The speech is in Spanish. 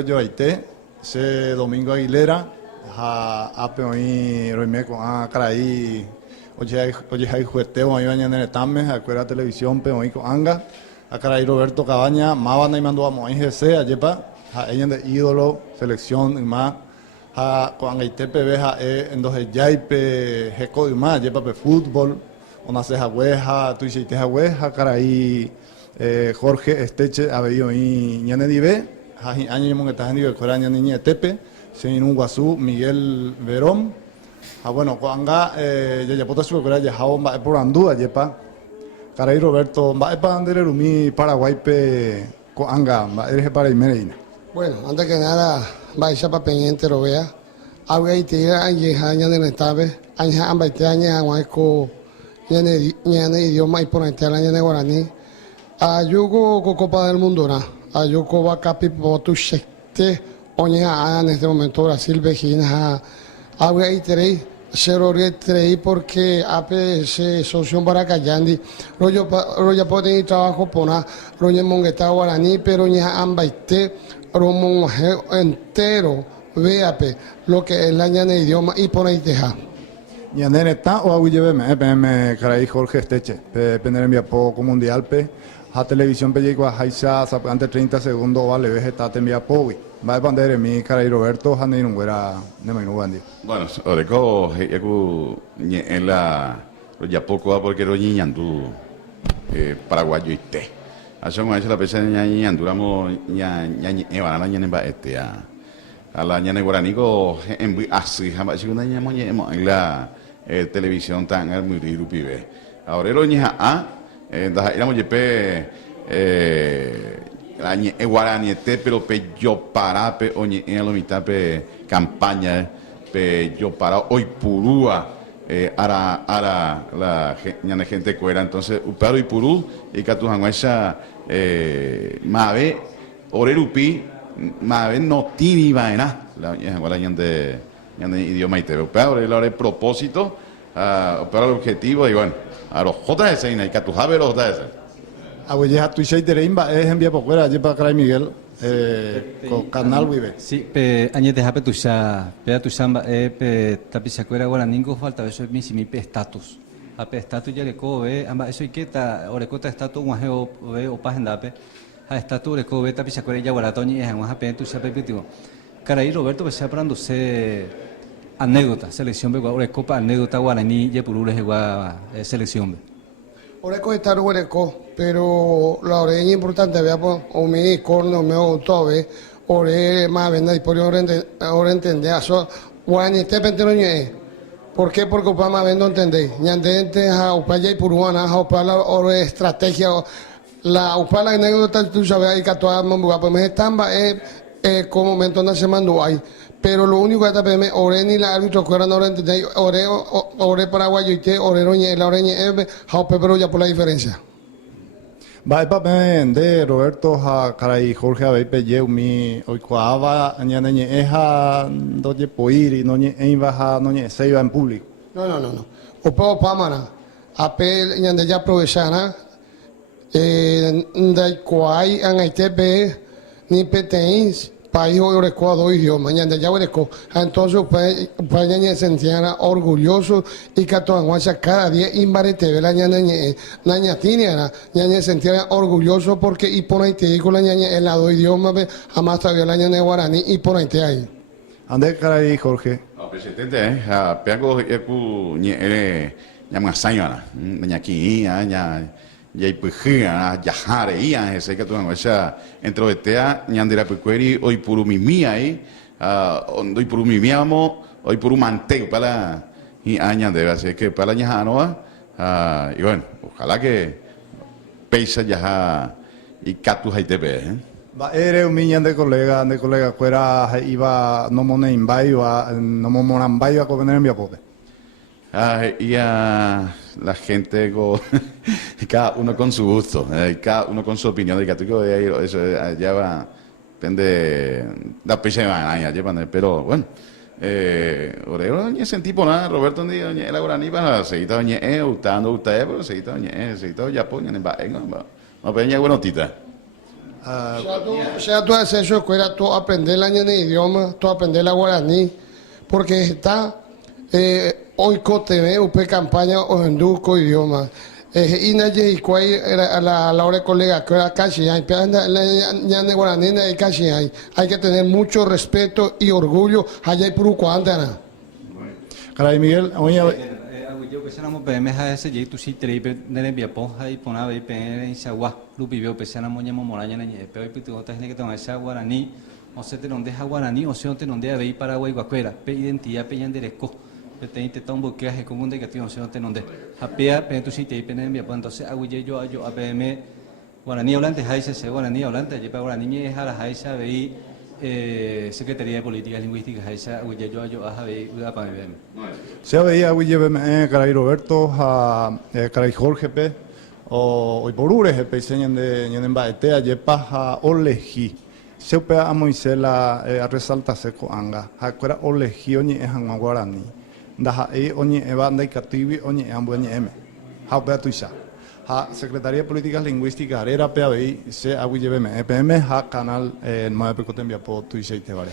veo yo aite, ese Domingo Aguilera, a peoí, roimeco, a caraí, oye, hay jueteo, ahí bañan en el tame, a cuera televisión, peoí con anga, a caraí Roberto Cabaña, Mabana y mandó a Moín GC, a yepa, a ella de ídolo, selección y más, a con aite pebeja, en dos yaipe, jeco y más, yepa pe fútbol, una ceja hueja, tu hiciste hueja, caraí, Jorge Esteche, había y ñane dive, año que estás en dive, cuera ñane ñe tepe, sin un guasú, Miguel Verón, bueno, cuanga, ya puedo subir cuera ya jao va por andúa, yepa, caray Roberto, va para andar mi Paraguay pe cuanga, va eres para Imereina. Bueno, antes que nada, va a echar para pendiente lo vea, había y tira año de netabe, año ambaite año aguaco, ñane idioma y por entera ñane guaraní. Ayugo Copa del Mundo, ayugo va capi potu shekte, oña en este momento Brasil vejina, había y terei, serore terei porque ape se socio para callandi, roya puede ir trabajo pona, roya mongueta guaraní, pero ña ambaite, romo entero, veape, lo que es la ñana idioma y por ahí deja. Ñane está o aguillebe me caray Jorge Esteche, pener envía poco mundial pe. A televisión película Haisa antes 30 segundos vale vegeta te envía powi va a pandere mi cara y Roberto Hanei no era de Mainu Bandi. Bueno, oreco yaku en la ya poco va porque ro ñandu paraguayo ite. Hace un año la pesa ñandu ramo ña banana ñane ba a la ñane guaranico en así jamás si una ñamo en la televisión tan muy rupibe. Ahora ro ña éramos yepe guaraniete pero pe yo para pe oñe en la mitad pe campaña pe yo para hoy purúa ara la gente cuera entonces uparo y purú y catujanguacha mabe orerupi mabe no tibi vaina la ñande idioma y te uparo el propósito para el objetivo y bueno a los JS y que tu jabe los JS. Abuela tu seis de reimba es envía por fuera lleva para Miguel con canal vive. Sí, pe añe de jape tu sa pe tu samba pe tapisa cuera guaraningo falta eso es mi pe status. Ape status ya le co ve amba eso y que ta orecota status un ajeo ve o pagenda pe a status le co ve tapisa cuera ya guaratoñi es un jape tu sa pe pitivo. Caray Roberto pues hablando se anécdota, selección de Copa, anécdota guaraní, Yepurú, selección. Oreco está oreco, pero la oreña es importante, vea, pues, o mi corno, me tobe, ore más venda y por ahora entender, eso, guaraní, te pentero ñe. ¿Por qué? Porque opa más vendo entender. Ñandente, a opa ya y puruana, a opa la ore estrategia, la opa la anécdota, tú sabes, ahí que toda mambuga, pues me estamba, como momento no se mandó ahí. Pero lo único que te ore ni la árbitro que ahora no lo entendéis, ore paraguayo y te ore roñe, la oreña jaupe pero ya por la diferencia. Va para de Roberto a caray Jorge a ver ye mi hoy cuava ñane ñe eja doye poiri no ñe baja no ñe se iba en público. No. Opa mana. Ape ñande ya aprovechana ndai kwai an aitepe ni peteins país hoy orecó a dos idiomas, mañana ya orecó. Entonces, para ñañe sentían orgulloso y que cada día imbarete ve la ñaña tiene, ñañe sentían orgulloso porque y por ahí te digo la ñaña en la dos idiomas, jamás todavía la ñaña guaraní y por ahí te hay. ¿Ande caray Jorge? Presidente, peago eku ñama sañana, ñaki ya y pues ya jare ya ese que tú no esa entre otea ñandira pecueri hoy puru mimia ahí hoy puru mimiamo hoy puru manteo para y aña debe así que para ñajano y bueno ojalá que peisa ya y catu haitepe va eres un niño de colega fuera iba no mone imbayo no monambayo a comer en mi apote. Y la gente, cada uno con su gusto, cada uno con su opinión. Eso ya va, depende, da pecha de mañana, pero bueno, orero ni ese tipo nada, Roberto ni la guaraní para seguir doñe utando usted, pero seguir doñe ya ponen en no peña buenotita. Ya tú haces eso, escuela, tú aprender la idioma, tú aprender la guaraní, porque está hoy TV, UP campaña o endulco idioma. Inaye y cuay a la hora de colega, que era casi hay, pero la ñane guaraní hay casi hay que tener mucho respeto y orgullo allá y por cuántana. Caray Miguel, oye, Yo que seamos PM a ese jeito si tripe de via ponja y pona ve PM em sagua lupi veo pesana moña momoraña na ñe pero pitu otas que tomar esa guaraní o se te non deja guaraní o se non te non deja ver Paraguay guacuera pe identidad pe yanderesco pe te intenta un buqueaje con un negativo se non te non de hapea pe tu si te pe via pon entonces aguille yo a PM guaraní hablante jaisa se guaraní hablante je pa guaraní me deja la jaisa ve Secretaría de Políticas Lingüísticas esa aguille yo a ver uda pa PM se veía Guille Caray Roberto, Caray Jorge P, o Porure P, señan de Ñenen Baetea, Yepa, Oleji, se upea a Moisela, a resalta seco anga, Hakuera Oleji, Oñi Ejan Guarani, Daja E, Oñi Evanda y Cativi, Oñi Ambuñi M, Haupea Tuisa. Secretaría de Políticas Lingüísticas, Arera PABI, se aguille PM, ha canal 9 Pecote envía por Tuisa y Tebare.